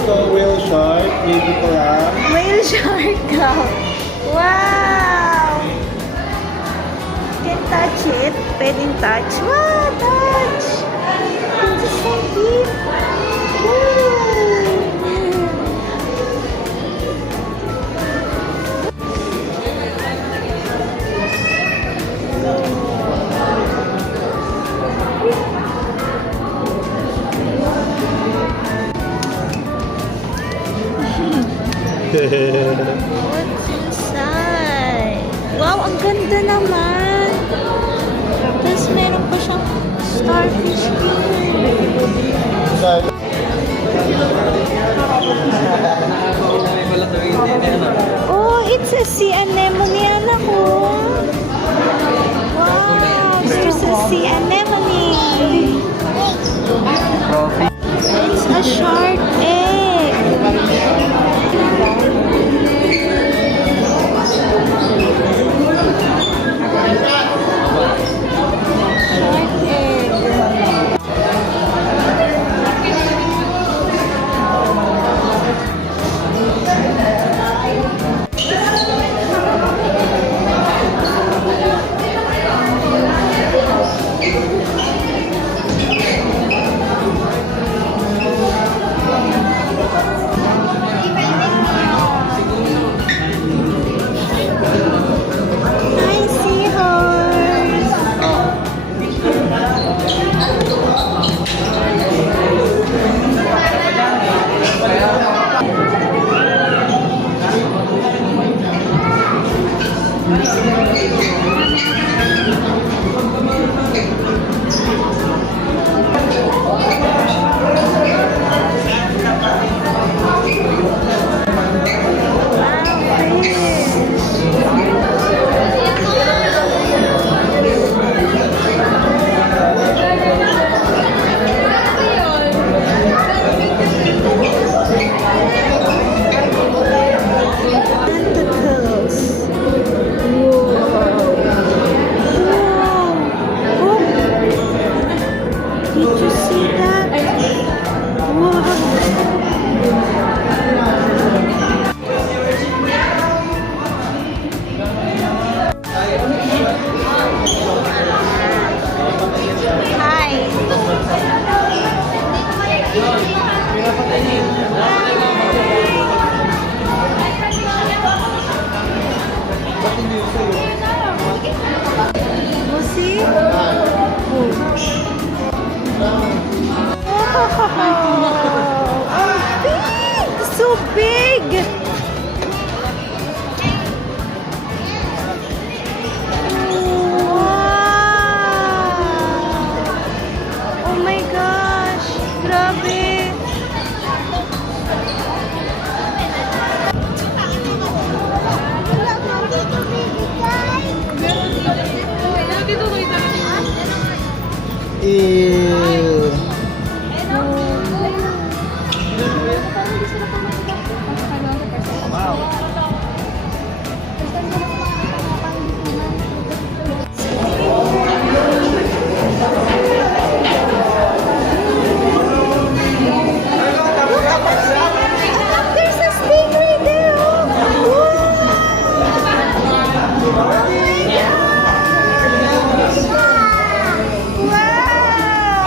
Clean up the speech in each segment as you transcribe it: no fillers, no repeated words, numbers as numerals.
ito, whale shark, baby crab. Whale shark ka. Wow! Can touch it? Pwedeng touch? Wow, touch! This is so deep. Woo! What's inside? Wow, ang ganda naman. Tapos meron pa siyang starfish here. Oh, it's a sea anemone, anak ko. Wow, there's a sea anemone. It's a shark egg. So big! Wow! Oh my gosh! Grabe! Wow!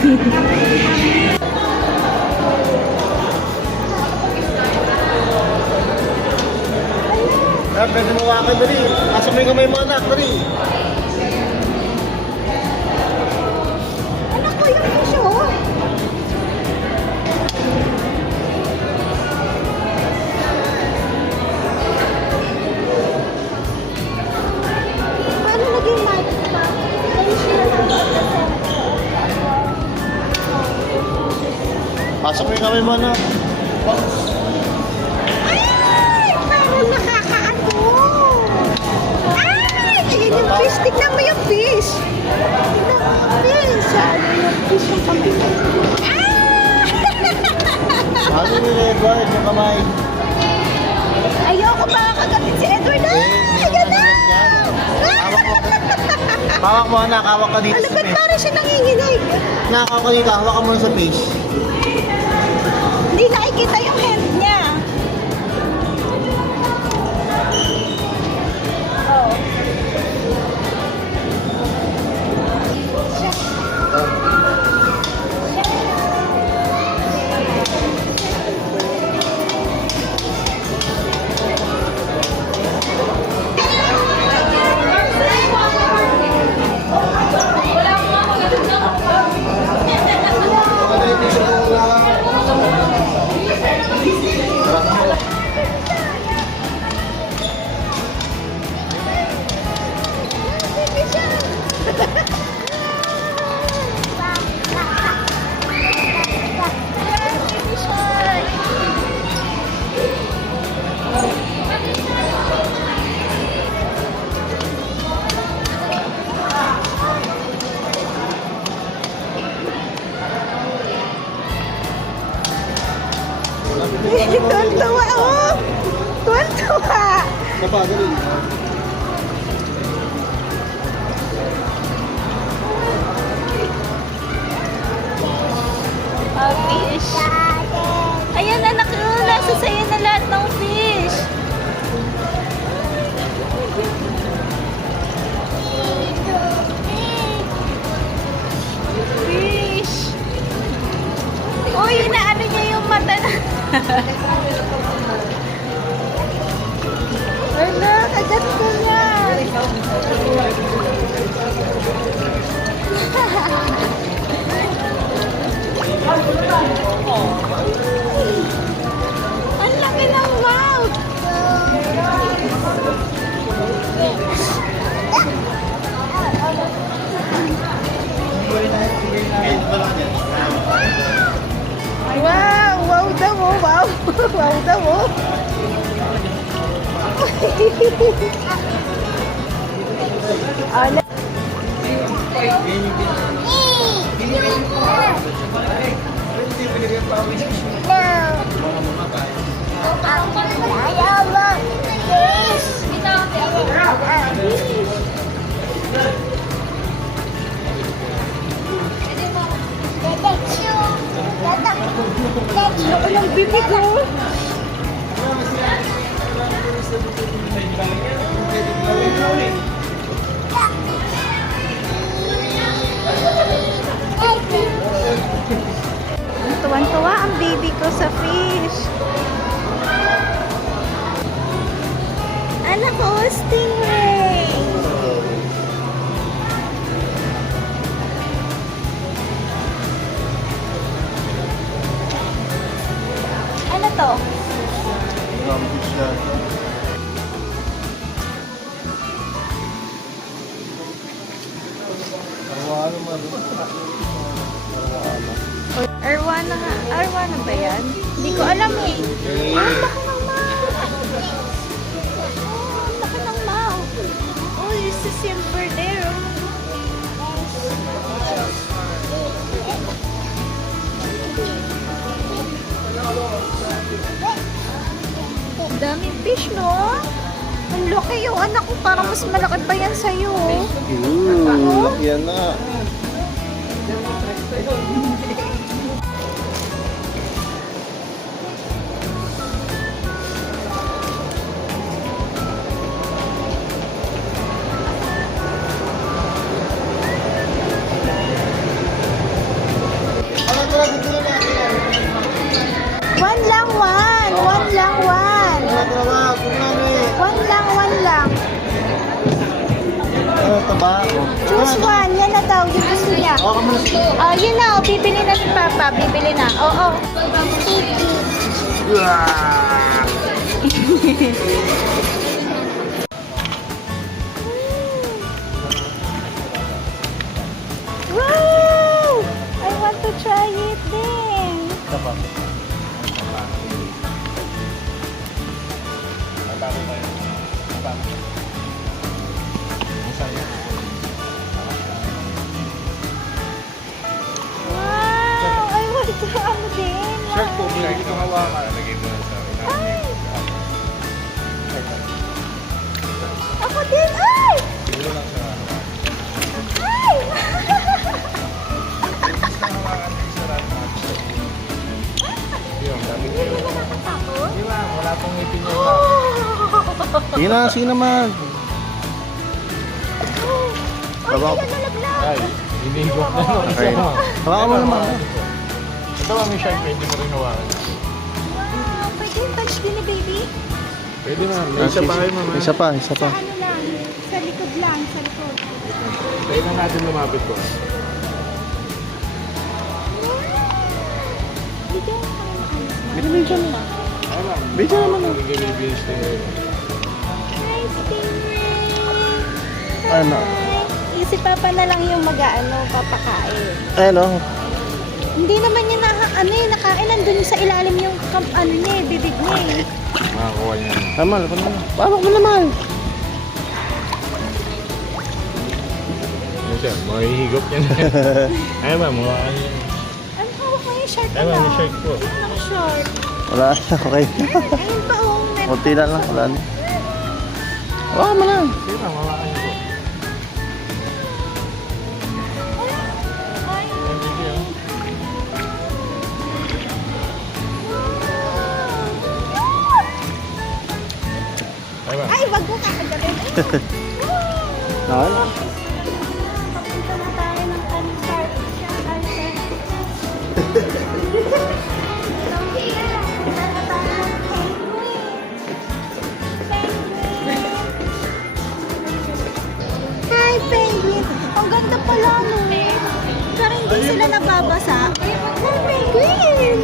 Ah, pwede mawakan dali. Pasok mo yung kamay mo anak, dali. Anak ko, yung fish, oh. Paano naging magic pa? Pasok mo yung kamay mo anak. Ay! Parang nakakaano! Ay! Ayun yung fish. Tignan mo yung fish. Tignan mo yung fish. Ano yung fish yung pagpinay? Ah! Ano ni Edward yung kamay? Ayoko makakagamit si Edward. Ah! Ayan na! Hawak mo anak, hawak ka dito Alam sa ba't fish. parang siya nanginginig? Nakakaw ka dito, hawak ka muna sa fish. Hindi nakikita yung hand niya. Oh. Tuwan-tuwa, oh! Tuwan-tuwa! Papa, dali. Oh, fish. Ayan, anak ko. Nasa sa'yo na lahat ng fish. Fish. Uy, inaano niya yung mata na. Wala, kagat ko na. Ang laki ng mouth. Wow! Wow daw mo! Wow! Wow daw mo! Ala. Laki ng bibig ko. Tuwan-tuwa ang baby ko sa fish. Anak ko, stingray. Ano to? Gumfish yan. Arwano man. Arwana nga. Arwana ba yan? Hindi ko alam eh. Ang laki ng mouth. Oh, ang laki ng mouth. Oh, it's a silver there. Daming fish, no? Ang laki yung anak ko. Parang mas malaki pa yan sa'yo. Yan na. mataba. Choose one. Yan na daw. Yung gusto niya. Oo, ka muna. Oh, yun na. Oh, bibili na si Papa. Bibili na. Oo. Wow! I want to try it din. Tapa. Wow! I want to ano din. Shark po, Wow. hindi ko hawakan. Lagay mo lang sa akin. Ay! Ako din! Ay! Siguro lang sa Ay! yung dami ko. Hindi ba nakatakot? Di ba? Wala pong ngipin niya. Sige na, sige naman. Ay, Baba- kaya nalaglag. Ay, hinihigop na. Okay. Hawakan mo naman. Ito ang shark, pwede mo rin hawakan. Wow, pwede yung touch din ni baby? Pwede na. May isa pa kayo, mama. Isa pa, isa Sa pa. ano lang, sa likod lang, sa likod. Tayo na natin lumapit po. Bigyan mo kami ng ano. Binibidyo na. Ay, ma'am. Video naman na. Nag-reviews din yun. Hi, Stingray! Ano? Hi! Si Papa na lang yung mag-ano, papakain. Ano? Hindi naman niya nakain. Nandun sa ilalim yung ano niya, bibig niya eh. Makakuha niya. Tama, lapan mo na. Pawak mo naman. Ano siya? Mahihigop niya na. Ay, ma'am. Hawakan niya. Ano hawak mo yung shark Ay, ma'am. Yung shark po. Ano shark? Wala na, okay. Ayun pa oh. Kunti lang lang, wala na. Hawakan mo na. Sige, ma'am. Hawakan niyo po. Ay, Thank you. Ay, ma'am. ay, wag mo kakagarin. Nakala. Papunta na tayo ng shark. Hi, penguin! Ang ganda pala, no? Pero hindi sila nababasa. Hi, penguin!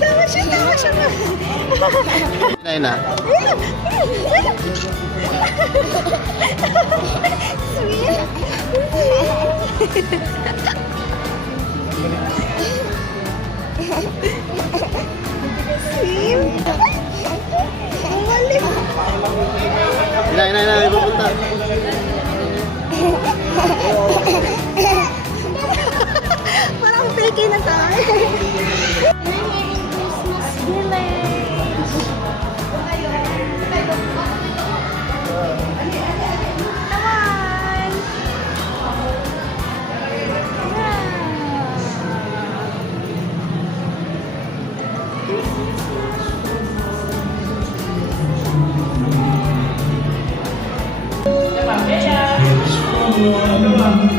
Tawa siya, tawa siya. Nay na. Swim. Ang galing. Inay, pupunta. Parang fake na tayo. Christmas village. Come on.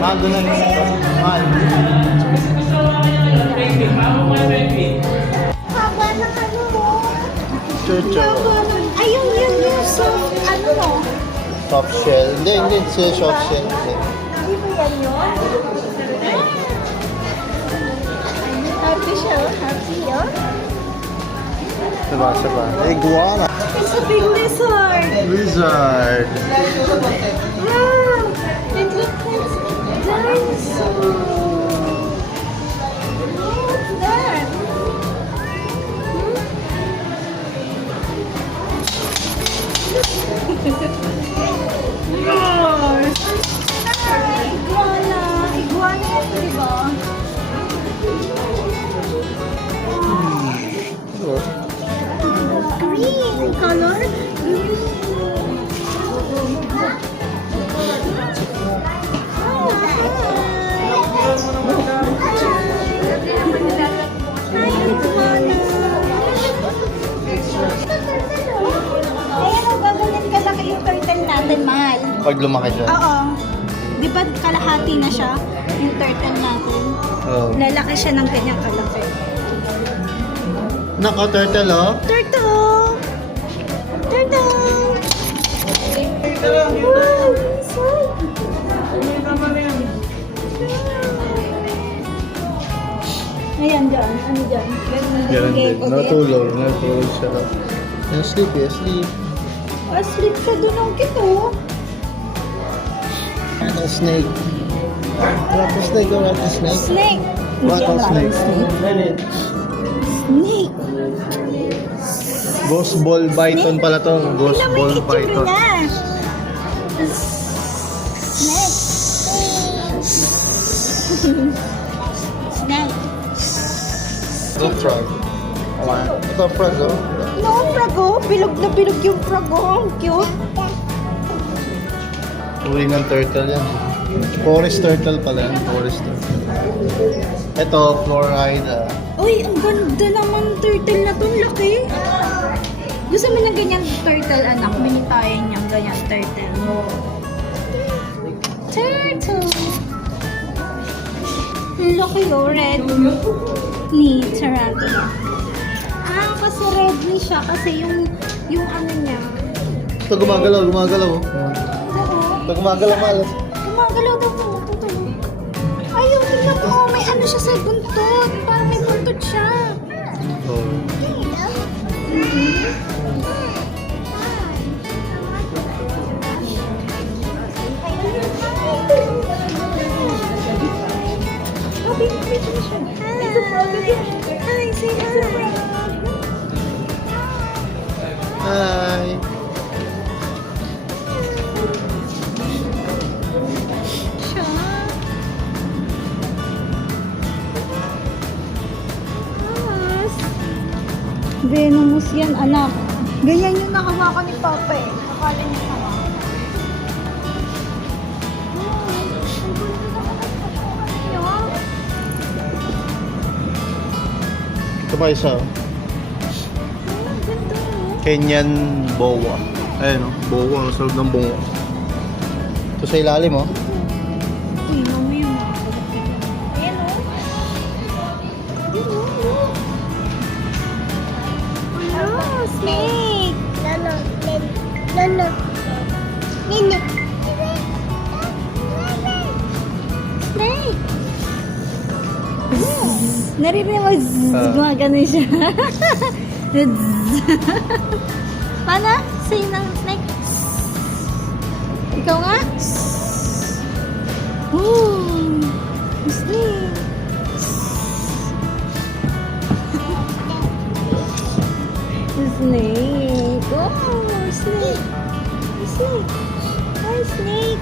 Bago na nila. Mahal. Haba na ano mo. Chucho. Haba na. Ay, yung soft, ano mo. Soft shell. Hindi. Soft shell. Hindi. Hindi ba yan yun? Happy siya, happy yun. Diba? Iguana. It's a big lizard. Wizard. Wow! It looks like dinosaur. What's that? Iguana. Iguana yan, di ba? Green color. Hi, iguana. Ayan, ang gagalit ka laki yung turtle natin, mahal. Pag lumaki siya. Oo. Di ba kalahati na siya? Yung turtle natin. Oh. Lalaki siya ng ganyang kalaki. Nako, turtle oh. Turtle! Turtle! Wow, ayan dyan. Ano dyan? Ganun din. Gecko Natulog siya. Asleep. Asleep siya doon ang kito. Rattlesnake. Rattlesnake. Snake. Rattlesnake. Snake. Ghost ball python pala to. Ghost Tingnan mo ball yung itsura python. niya. Snake. Snake. Ito frog. Ito frog oh. No, frog oh. Bilog na bilog yung frog oh. Ang cute. Uri ng turtle yan. Forest turtle pala yan. Forest turtle. Ito, Florida. Uy, ang ganda naman turtle na to. Laki. Gusto mo ng ganyan turtle, anak? Mini tayo niyang ganyan turtle. Turtle. Ang laki oh, red. Ni tarantula. Ah, kasi red ni siya. Kasi yung ano niya. Ito gumagalaw oh. Oo. Ito gumagalaw malas. Gumagalaw daw po. Totoo. Ayaw, tingnan mo. Oh, may ano siya sa buntot. Parang may buntot siya. Oh. Hi, say hi. Hi. Siya. Mas. Venomous yan, anak. Ganyan yung nakawa ko ni Papa eh. Akala niya sama. Ito pa isa. Kenyan boa. Ayun oh. Boa. Ang sarap ng bungo. Ito sa ilalim oh. Uy, mami yung mga kalat. Ayan o. Hello, snake. Lolo. Nini. Snake. Naririnig mo, gumagano siya. Paano? Sa'yo ng snake. Ikaw nga? Oh, snake. Snake. Oh, snake. Snake. Hi, snake.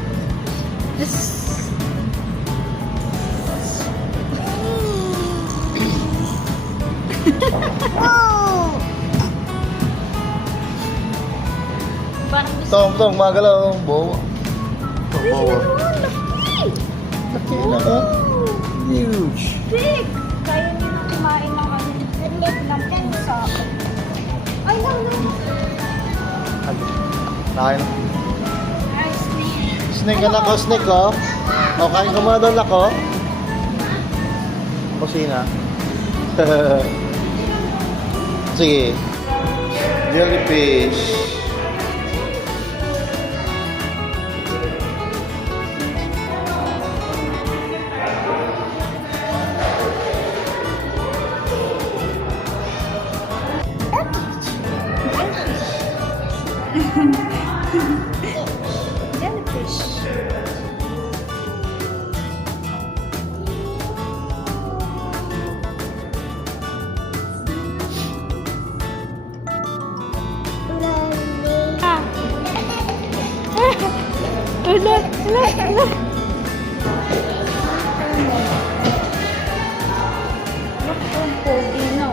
Oh. Parang gusto. Ito, gumagalaw oh. Boa. Ito, Ay, boa. sila naman, laki. Laki na oh. Huge. Big! Kaya niyo na kumain ng ano, ng pusa. Ay, no. Kain. Ay, snake. Snake anak ko, snake oh. O, kain ka muna doon ako. Kusina. Sige. Jellyfish. Jellyfish. Ah. Ala. Ang pogi na.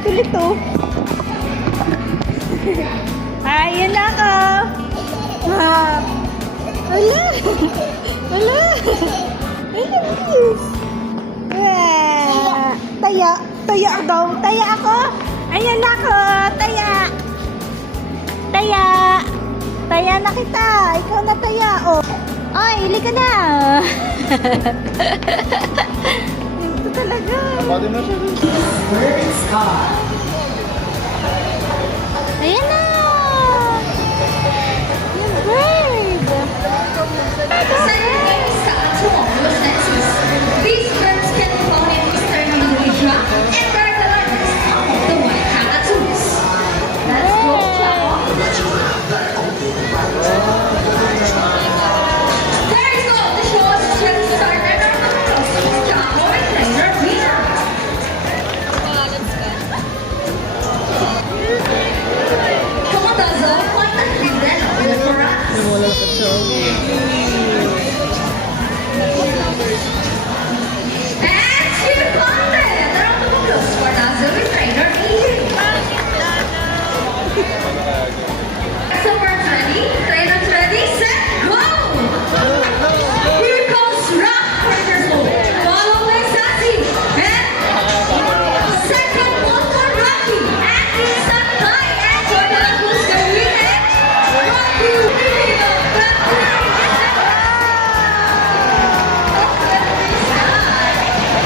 Kulit oh. Ayun na ako. Ah. Wala. Ayan, please. Taya. Taya daw. Taya ako. Ayan ako. Taya. Taya. Taya na kita. Ikaw na taya. Oh. Ay, hili ka na. Ito talaga. Pwede na siya. Ayan na. Yung bird. Sa Chamorro census, these birds can be found in eastern Indonesia and are the largest among the white cockatoos. Let's go, Chao. There you go. The show is just started. Chao and Trainer Vina. Come on, Dazzle. Point the children over for us. And here come the round of applause for Dazzle with Trainer Vina. So we're ready. Trainers ready, set, go! Here comes Rock Breakers mode. Follow by Sassy. And second one for Rocky. And it's a tie. And Jordan who's the winner. Rocky winning the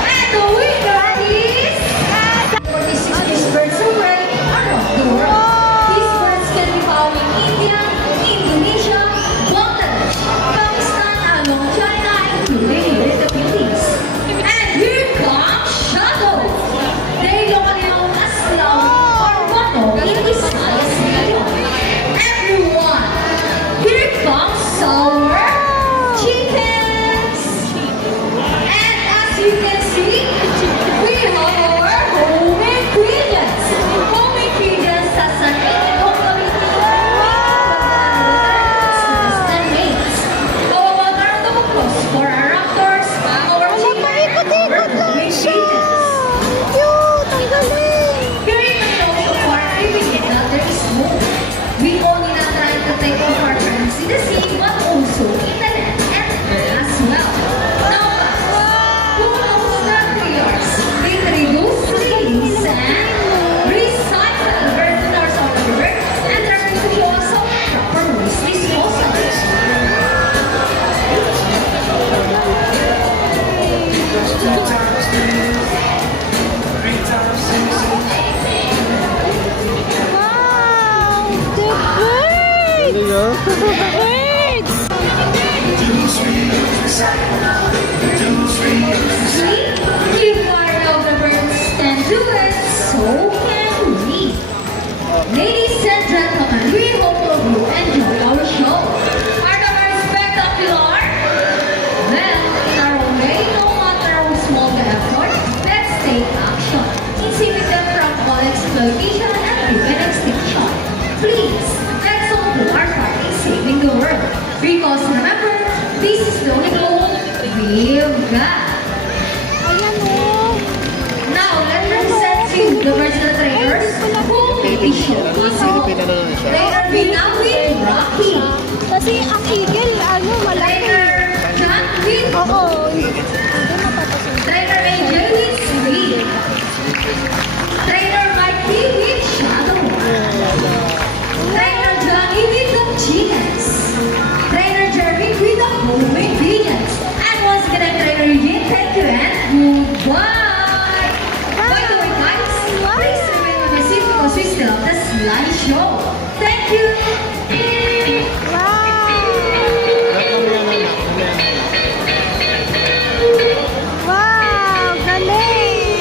and the winner is 46 these birds away around the world. These birds can be found in India, Indonesia, Bangladesh, Pakistan, along China, including the Philippines. And here comes Shadow. They locally known as Lao or Mono in Visayas region. Everyone, here comes our chickens. And as you can see, we have our home ingredients. Home ingredients has an innovative and mates. How about our round of applause for our raptors, our chickens, paikot-ikot our lang home siya. ingredients. Cute. Ang galing. Here in the nose of our living that there is smoke. We only not trying to take off our friends in the sea, but also in the land and air as well. Now, who knows that we are split reduce trees and recycle burdeners on the river and trying to show us some proper waste disposal. Wow. The birds. There you go. Birds. See, if one of the birds can do it, so can we. Ladies and gentlemen, we hope you enjoy our show. Are the birds spectacular? Well, in our own way, no matter how small the effort, let's take action in saving them from all exploitation and human extinction. Please, let's all do our part in saving the world. Because remember, this is the only goal we've got. Ayan o. Now, let's present you the personal trainers who made the show possible. Pilipina na lang siya. Trainer Vina with Rocky. Kasi ang eagle, ano, malaki. Trainer John with Oo. Hindi mapapasundo. Trainer Angel with Sweet. Trainer Mikey with Shadow. Trainer Johnny with the chickens. Trainer Jeremy with the home ingredients. And once again, Trainer Eugene, thank you and goodbye. By the way, guys, please remain with us because we still have the slideshow. Thank you. Wow. Wow. Galing.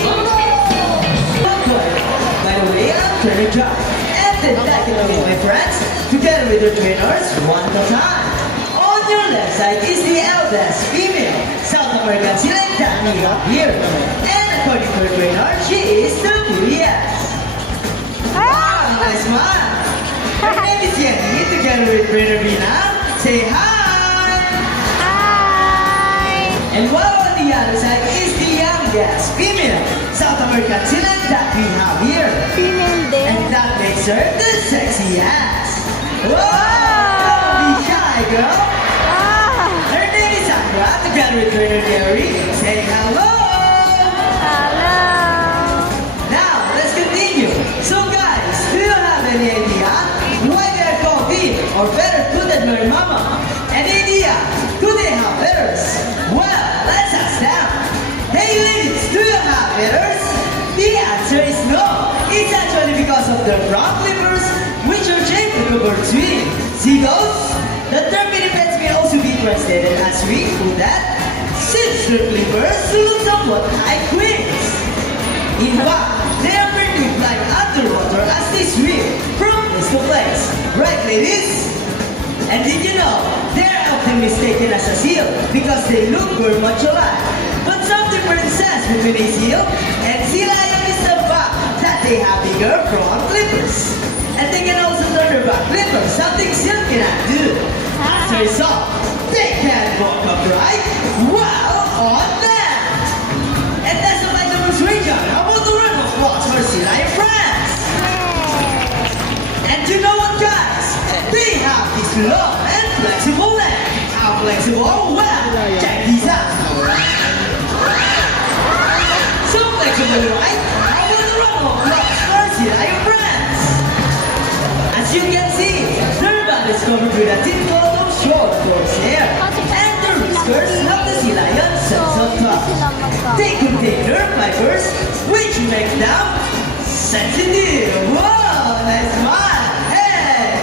By the way, I'm Trainer John. And then back in my friends, together with your trainers, one more time. On your left side is the eldest female South American Silent that we have here. And according to her trainer, she is 2 years. Wow, nice smile. Her name is Yenny, together with trainer Vina. Say hi. Hi. And while on the other side is the youngest female South American Silent that we have here. Female din. And that makes her the sexiest. Whoa! Don't be shy, girl. Ah. Her name is Sakura, together with trainer Gary, say hello. Hello. Now, let's continue. So guys, do you have any idea why they are called Dean, or better put it, Mary Mama? Any idea? Do they have letters? Well, let's ask them. Hey ladies, do you have letters? The answer is no. It's actually because of their front flippers, which are shaped like a bird's wing. Seagulls? The term pinnipeds may also be translated as wing for that, since their flippers look somewhat like wings. In fact, they appear to fly underwater as they swim from place to place. Right, ladies? And did you know, they're often mistaken as a seal because they look very much alike. But some differences between a seal and sea lion is the fact that they have bigger front flippers. And they can also turn their back flippers, something seal cannot do. As a result, they can walk upright while on land. And that's the like of persuasion. How about the run of walks for sea lion friends? And you know what, guys? They have this long and flexible leg. How flexible? Well, check these out. So flexible, right? How about the run of walks for sea lion friends? As you can see, their body is covered with a thin coat of short coarse hair. And the whiskers of the sea lion sets on top. They contain nerve fibers, which make them sensitive. Whoa, nice smile. Hey!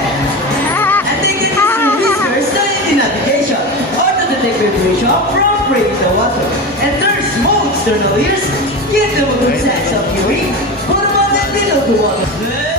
And they can use their whiskers to aid in navigation or to detect vibration from prey in the water. And their small external ears give them a good sense of hearing for the moment below the water.